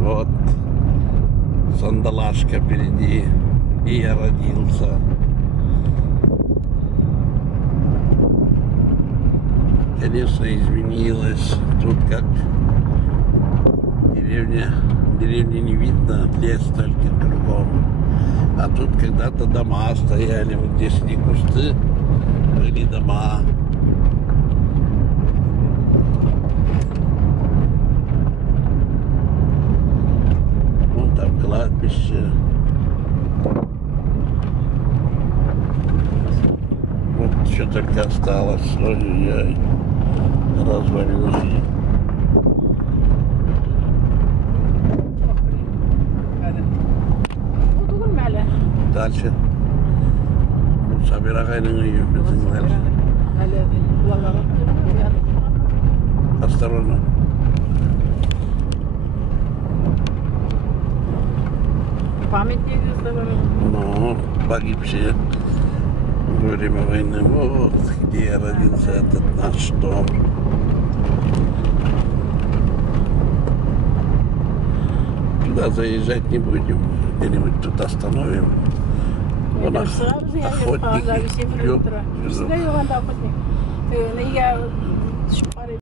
Вот Сандалашка впереди, где я родился. Конечно, изменилось. Тут как деревни не видно, лес только кругом. А тут когда-то дома стояли, вот здесь не кусты, были дома. Вон там кладбище. Вот еще только осталось. Ой-ой-ой. Развалюсь. Дальше. Ну, Сабирагайның үйі біздің. Осторожно. Памятник бар. Ну, погибшие во время войны. Вот где родился этот наш дом. Туда заезжать не будем. Где-нибудь тут остановим. Вон охотники.